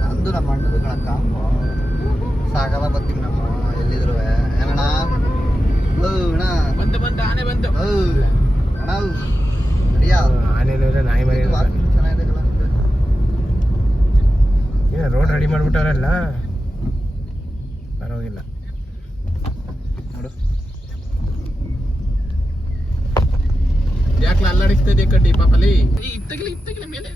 ನಂದು ನಮ್ಮ ಅಣ್ಣದು ಕಣಕ್ಕ ಸಾಗಲ್ಲ ಬರ್ತೀವಿ ನಮ್ಮ ಎಲ್ಲಿದ್ರು ಏನಣ್ಣ ಬಂತು ಆನೆ ಬಂತು ಅಣ್ಣ ಸರಿಯಾ ಆನೆ ನಾಯಿ ಮರಿ ಚೆನ್ನಾಗಿದೆ ರೋಡ್ ರೆಡಿ ಮಾಡ್ಬಿಟ್ಟವ್ರಲ್ಲ ಪರವಾಗಿಲ್ಲ ನೋಡು ಯಾಕೆ ಅಲ್ಲಾಡಿಸ್ತದೆ ಕಡ್ಡಿ ಪಾಪಲಿ ಇತ್ತಗಿಲ್ಲ ಮೇಲೆ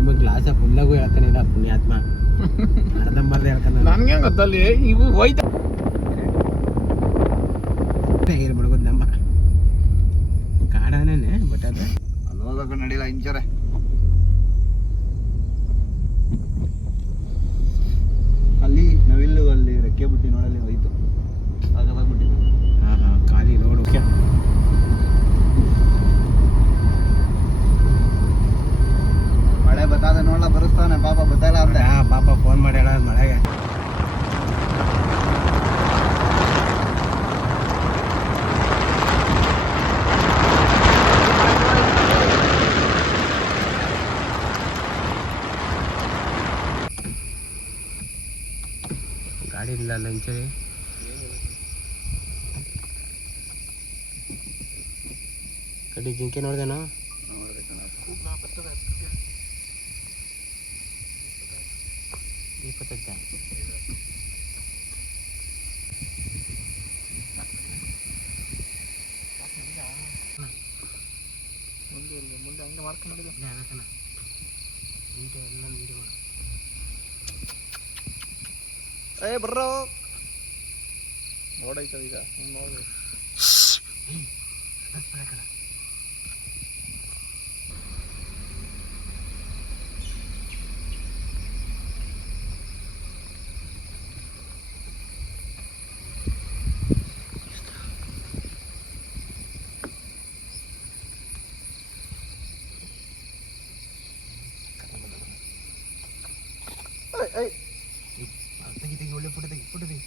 ಇವಾಗ ಗ್ಲಾಸ ಫುಲ್ಲಾಗೂ ಹೇಳ್ತಾನಿಲ್ಲ ಪುಣ್ಯಾತ್ಮ ಅರ್ಧಂಬರ್ಧ ಹೇಳ್ತಾನ ನನ್ಗೆ ಗೊತ್ತಲ್ಲಿ ಇವು ಹೋಯ್ತ ಹೇಗೆ ಬಿಡ್ಬೋದು ನಮ್ಮ ಕಾಡಾನೇನೆ ಬಟ್ ಅದು ಅಲ್ಲಿ ಹೋಗಕ್ಕೆ ನಡೀಲ್ಲ ಇಂಚರೆ ಅಲ್ಲಿ ನಾವಿಲ್ಲು ಅಲ್ಲಿ ರೆಕ್ಕೆ ಬಿಟ್ಟು ನೋಡಲ್ಲಿ ಹೋಯ್ತು ಆಗದಾಗ್ಬಿಟ್ಟಿದೆ ಹಾಂ ಖಾಲಿ ರೋಡು ಮಳೆ ಬತ್ತಾದೆ ನೋಡ್ಲ ಬರುಸ್ತಾನೆ ಪಾಪ ಬತ್ತಲ್ಲ ಅಂದ್ರೆ ಪಾಪ ಫೋನ್ ಮಾಡಿ ಹೇಳೋದು ಮಳೆಗೆ ಗಾಡಿ ಇಲ್ಲ ಲಂಚರಿ ಕಡಿ ಜಿಂಕೆ ನೋಡ್ದೇನೋ ಇಪ್ಪತ್ತೈತೆ ಮುಂದೆ ಹಂಗೆ ಮಾಡ್ಕೊಂಡಿಲ್ಲ ಎಲ್ಲ ವೀಡಿಯೋ ಮಾಡು ಏ ಬರ್ರೋ ನೋಡೈತದ ಈಗ ನೋಡಿ ತೆಗಿ ಒಳ್ಳೆ ಫೋಟೋ ತೆಗಿ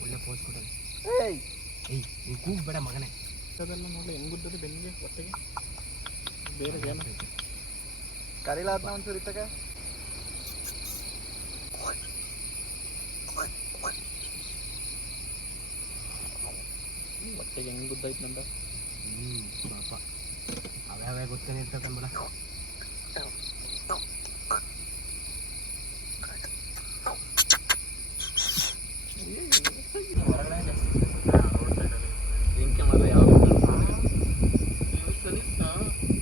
ಒಳ್ಳೆ ಪೋಸ್ ಕೊಟ್ಟದೆ ಏಯ್ ನೀನು ಕೂಗಬೇಡ ಮಗನೇ ಅದೆಲ್ಲ ನೋಡಿ ಹೆಂಗ್ ಗುದ್ದದೆ ಬೆನ್ನಿಗೆ ಹೊಟ್ಟೆಗೆ ಬೇರೆ ಏನು ಕರೀಲ ಅದನ್ನ ಒಂಚೂರು ಇತ್ತಗೆ ಹೊಟ್ಟೆಗೆ ಹೆಂಗ್ ಗುದ್ದೈತೆ ನಂದ ಪಾಪ ಅವೇ ಗೊತ್ತೇನೆ ಇರ್ತಕ್ಕಂಬಲ ಬೆಂಕಿ ಮಾಡಿದ್ರೆ ಯಾವ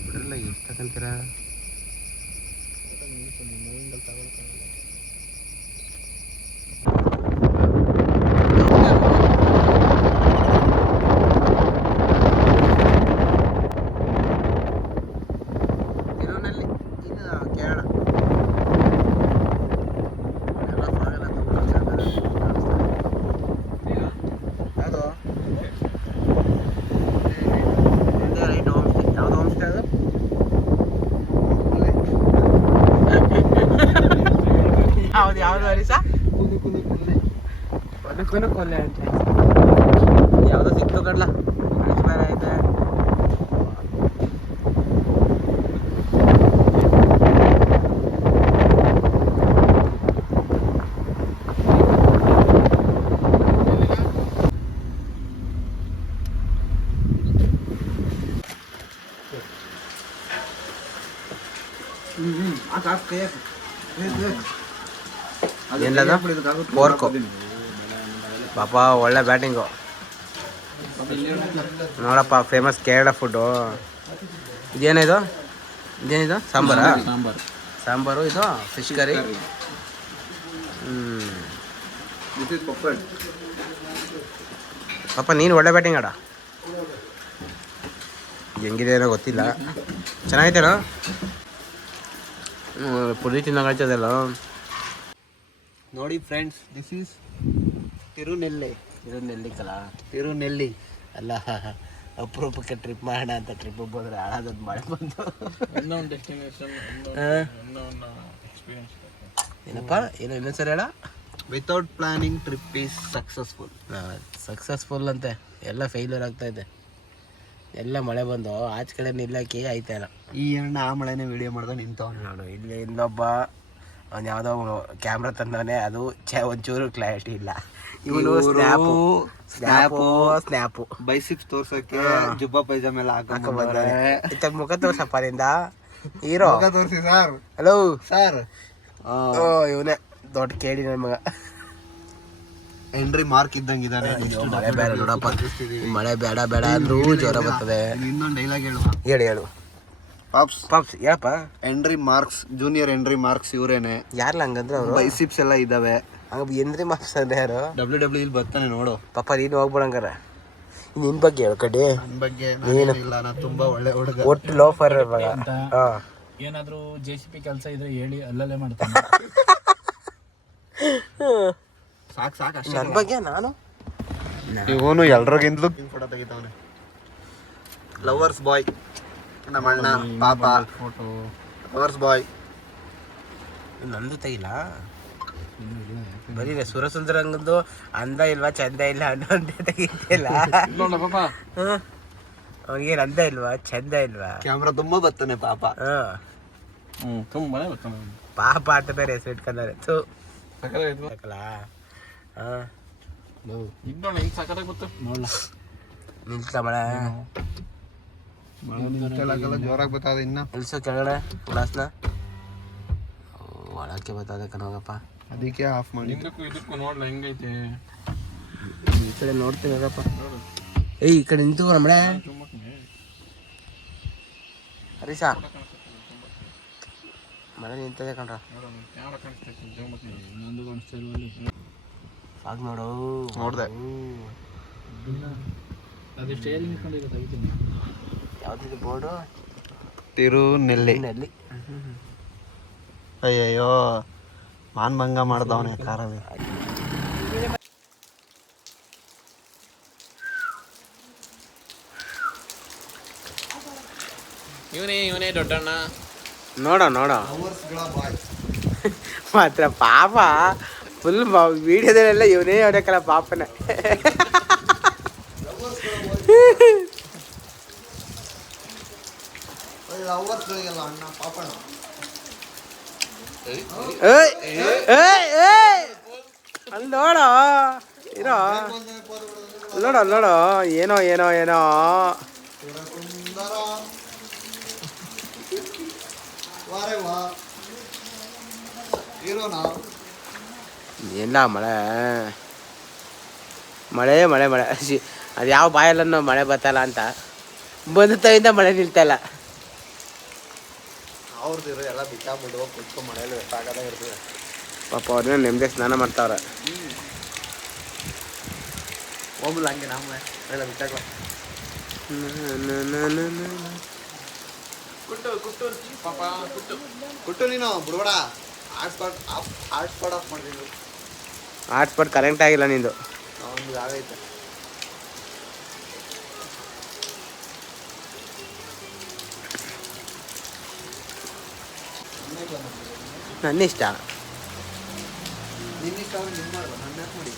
ಬಿಡ್ರಲ್ಲ ಎಷ್ಟಕ್ಕಂತೀರ ಮೂವಿಂಗಲ್ಲಿ ತಗೊಳ್ತಾನೆ ತಿರುನಲ್ಲಿ ಇನ್ನು ಕೇರಳ ಯಾವುದು ರೈಟ್ ಹೋಮ್ ಸ್ಟೇ ಯಾವುದು ಹೋಮ್ ಸ್ಟೇ ಅದು ಯಾವ್ದು ಹರಿಸ ಕೊನೆ ಕೊಲ್ಲೆ ಅಂತ ಯಾವುದೋ ಸಿಕ್ತು ಕಡ್ಲ ಬೇರೆ ಐತೆ ಏನದು ಫೋರ್ಕು ಪಾಪ ಒಳ್ಳೆ ಬ್ಯಾಟಿಂಗು ನೋಡಪ್ಪ ಫೇಮಸ್ ಕೇರಳ ಫುಡ್ಡು ಇದೇನಿದು ಸಾಂಬಾರಾ ಸಾಂಬಾರು ಇದು ಫಿಶ್ ಕರಿ ಪಾಪ ನೀನು ಒಳ್ಳೆ ಬ್ಯಾಟಿಂಗ್ ಆಡ ಹೆಂಗಿದೆ ಏನೋ ಗೊತ್ತಿಲ್ಲ ಚೆನ್ನಾಗೈತೇನೋ ಪುಡಿ ತಿನ್ನೋಕಾಯ್ತದಲ್ಲ ನೋಡಿ ಫ್ರೆಂಡ್ಸ್ ದಿಸ್ ಈಸ್ ತಿರುನೆಲ್ಲಿ ತಿರುನೆಲ್ಲಿ ಅಲ್ಲ ಅಪರೂಪಕ್ಕೆ ಟ್ರಿಪ್ ಮಾಡೋಣ ಅಂತ ಟ್ರಿಪ್ ಹೋದ್ರೆ ಹಾಳಾದದ್ದು ಮಳೆ ಬಂತು ಇನ್ನೂ ಒಂದು ಡೆಸ್ಟಿನೇಷನ್ ಇನ್ನೂ ಒಂದು ಎಕ್ಸ್ಪೀರಿಯನ್ಸ್ ಏನಪ್ಪ ಏನು ಇನ್ನೊಂದ್ಸರಿ ಹೇಳ. Without planning trip is successful. Successful ಅಂತೆ, ಎಲ್ಲ ಫೇಲ್ಯೂರ್ ಆಗ್ತಾ ಇದೆ. ಎಲ್ಲ ಮಳೆ ಬಂದು ಆಚೆ ಕಡೆ ನಿಲ್ಲಕ್ಕೆ ಆಯ್ತಾ ಇಲ್ಲ. ಈ ಅಣ್ಣ ಆ ಮಳೆನೇ ವಿಡಿಯೋ ಮಾಡ್ದೆ ನಿಂತವನು ನೋಡು, ಇಲ್ಲಿ ಇನ್ನೊಬ್ಬ ಅವ್ನು ಯಾವುದೋ ಕ್ಯಾಮ್ರಾ ತಂದವನೇ, ಅದು ಒಂಚೂರು ಕ್ಲಾರಿಟಿ ಇಲ್ಲ. ಇವನು ಸ್ನ್ಯಾಪು ಬೈಸಿಪ್ಸ್ ತೋರ್ಸಕ್ಕೆ ಜುಬ್ಬಾ ಪೈಜಾಮ ಎಲ್ಲ ಹಾಕೊಂಡ್ಬಂದ್ರೆ ಮುಖ ತೋರ್ಸಪ್ಪ ನಿಂದ ಹೀರೋ ತೋರಿಸಿ ಸರ್. ಹಲೋ ಸರ್ ಇವನೇ ದೊಡ್ಡ ಕೇಳಿ ನನ್ನ ಮಗ. ಎಂಟ್ರಿ ಮಾರ್ಕ್ ಇದ್ದಂಗಿದ್ದಾನೆ. ಮಳೆ ಬೇಡ ನೋಡಪ್ಪ, ಮಳೆ ಬೇಡ ಬೇಡ ಅಂದ್ರೂ ಜ್ವರ ಬರ್ತದೆ. ಇನ್ನೊಂದು ಡೈಲಾಗ್ ಹೇಳುವ. ಹೇಳು ಪಾಪ್ಸ್ ಹೇಳಪ್ಪ. Entry marks, junior entry marks ಇವರೇನೆ. ಯಾರ್ಲ ಹಂಗಂದ್ರೆ ಅವರು ಬೈಸಿಪ್ಸ್ ಎಲ್ಲ ಇದಾವೆ. ಎಂಟ್ರಿ ಮಾರ್ಕ್ಸ್ ಅಂದ್ರೆ ಯಾರು? WWE ಬರ್ತಾನೆ ನೋಡು. ಪಾಪ ನೀನು ಹೋಗ್ಬಿಡಂಗಾರ. ನಿನ್ ಬಗ್ಗೆ ಹೇಳು ಕಡೆ. ನನ್ನ ಬಗ್ಗೆ ಇಲ್ಲ, ನಾನು ತುಂಬಾ ಒಳ್ಳೆ ಹುಡುಗ. ಒಟ್ಟು ಲೋಫರ್ ಇವಾಗ. ಏನಾದ್ರೂ JCP ಕೆಲಸ ಇದ್ರೆ ಹೇಳಿ, ಅಲ್ಲಲ್ಲೇ ಮಾಡ್ತಾನೆ. ಸಾಕು ಅಷ್ಟೇ. ನನ್ನ ಬಗ್ಗೆ ನಾನು ಇವನು ಎಲ್ರಿಗಿಂತಲೂ ಫೋಟೋ ತೆಗಿತಾವನೆ. ಲವರ್ಸ್ ಬಾಯ್ ನಮ್ಮ ಅಣ್ಣ ಪಾಪ. ಫೋಟೋ ಲವರ್ಸ್ ಬಾಯ್ ನಂದು ತೆಗಿಲ್ಲ. ಬರೀ ಸುರಸುಂದರಂಗಂದು ಅಂದ ಇಲ್ವಾ ಚಂದ ಇಲ್ಲ ಅನ್ನೋದೇ ತೆಗಿತಿಲ್ಲ. ಅವ್ನಿಗೇನು ಅಂದ ಇಲ್ವಾ ಚಂದ ಇಲ್ವಾ? ಕ್ಯಾಮ್ರಾ ತುಂಬಾ ಬರ್ತಾನೆ ಪಾಪ. ತುಂಬಾನೇ ಬರ್ತಾನೆ ಪಾಪ ಅಂತ ಬೇರೆ ಹೆಸರು ಇಟ್ಕೊಂಡಾರೆ. ಇದ್ದೋಣ ಈಗ ಸಾಕಾಗಿ ಗೊತ್ತು ನೋಡ್ಲ. ನಿಲ್ಸ ಮಳೆ ಜೋರಾಗಿ ಬರ್ತದೆ. ಇನ್ನ ನಿಲ್ಸೋ ಕೆಳಗಡೆ ಗ್ಲಾಸ್ನ ಒಳಕ್ಕೆ ಬರ್ತದೆ ಕಣೋಗಪ್ಪ. ಅದಕ್ಕೆ ಆಫ್ ಮಾಡಿ. ಇದಕ್ಕೂ ನೋಡ್ಲ ಹೆಂಗೈತೆ. ಈ ಕಡೆ ನೋಡ್ತೀನಿ ಹೋಗಪ್ಪ. ಈ ಕಡೆ ನಿಂತು ಮಳೆ ಹರೀಶಾ, ಮಳೆ ನಿಂತದೆ ಕಣ್ರ. ಸಾಕು ನೋಡು. ನೋಡ್ದೆ ಅದೆಷ್ಟು ಎಲ್ಲಿ ನಿಂತ್ಕೊಂಡಿರೋ ತೆಗಿತೀನಿ. ಯಾವ್ದಿದು ಬೋರ್ಡು? ತಿರುನೆಲ್ಲಿ. ನೆಲ್ಲಿ. ಅಯ್ಯಯ್ಯೋ ಮಾನ್ಭಂಗ ಮಾಡ್ದವನೆ ಕಾರಲ್ಲಿ. ಇವನೇ ದೊಡ್ಡಣ್ಣ. ನೋಡೋ ಮಾತ್ರ ಪಾಪ ಫುಲ್ ವಿಡಿಯೋದಲ್ಲೆಲ್ಲ ಇವನೇ ಹೊಡಕಲ್ಲ ಪಾಪನ. ಅಲ್ಲಿ ನೋಡೋ ಇರೋ, ನೋಡೋ ಏನೋ ಏನೋ ಏನೋ ಎಲ್ಲ ಮಳೆ ಮಳೆ ಮಳೆ ಮಳೆ. ಅದು ಯಾವ ಬಾಯಲ್ಲೂ ಮಳೆ ಬರ್ತಲ್ಲ ಅಂತ ಬಂದ ಮಳೆ ನಿಲ್ತಲ್ಲ. ಅವ್ರದ್ದು ಎಲ್ಲ ಬಿಟ್ಟಾಗ್ಬಿಟ್ಟು ಕುತ್ಕೊಂಡು ಮಳೆಯಲ್ಲಿ ಸಾಕಾಗ ಇರ್ತದೆ ಪಾಪ ಅವ್ರನ್ನ ನೆಮ್ಮದಿ ಸ್ನಾನ ಮಾಡ್ತಾವ್ರೆ. ಹೋಗ್ಬಿಲ್ಲ ಹಂಗೆ ನಾವು ಎಲ್ಲ ಬಿಟ್ಟಾಗ ಕುಟ್ಟು ನೀನು ಬಿಡ್ಬೇಡ. ಹಾಟ್ಸ್ಪಾಟ್ ಆಫ್ ಮಾಡಿದ್ರು. ಹಾಟ್ಸ್ಪಾಟ್ ಕರೆಂಟ್ ಆಗಿಲ್ಲ ನಿಂದು. ಒಂದು ಆಗೈತೆ. ನನ್ನ ಇಷ್ಟ. ನಿನ್ನ ಇಷ್ಟ ನಿಮ್ಮ ಮಾಡ್ಬೋ, ನನ್ನ ಯಾಕೆ ಮಾಡಿ.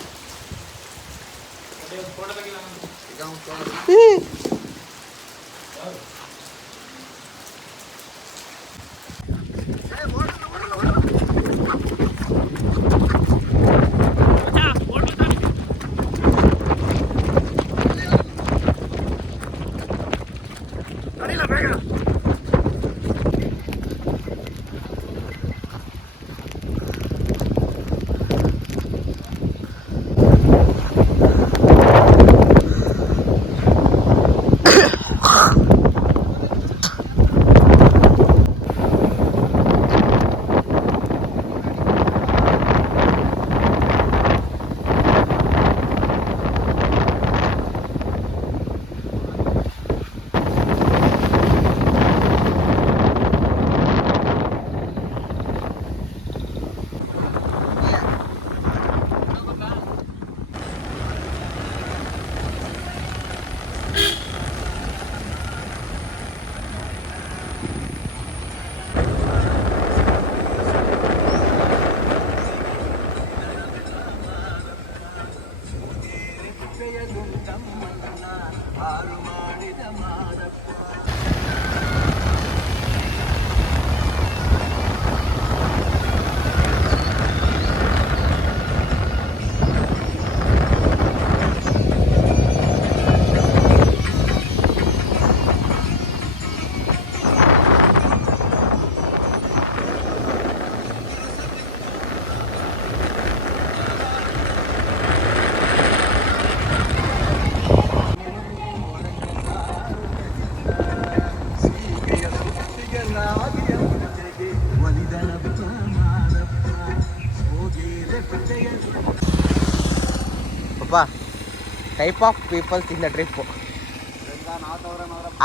ಅಪ್ಪ type of peoples in the trip.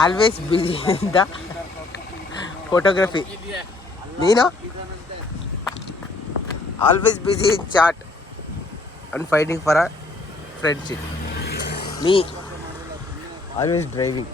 Always busy in the photography. ನೀನು always busy in chat and fighting for a friendship. Me always driving.